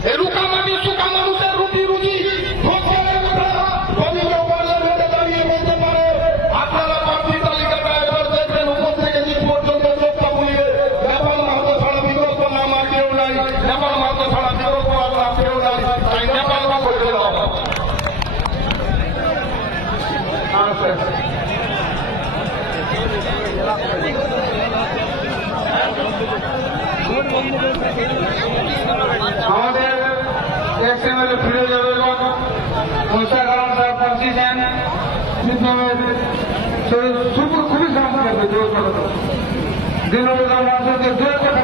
এই রুকা মানুষের রুটি রুজি দাঁড়িয়ে বলতে পারে আপনারা প্রার্থী তালিকাটা এবার দেখবেন উপর থেকে নিচ পর্যন্ত চোখটা বুঝবে নেপাল মাহাতো ছাড়া বিকল্প নাম আর কেউ নাই, নেপাল মাহাতো ছাড়া বিকল্প আর কেউ নাই, তাই নেপাল মাহাতো করে দেওয়া আমাদের এক্সএমএল ফিরোজা বেগম মুশতাক আলম সাহেব পৌঁছেছেন খুবই সামনে দিনবন্ধু মানুষকে দূরে থেকে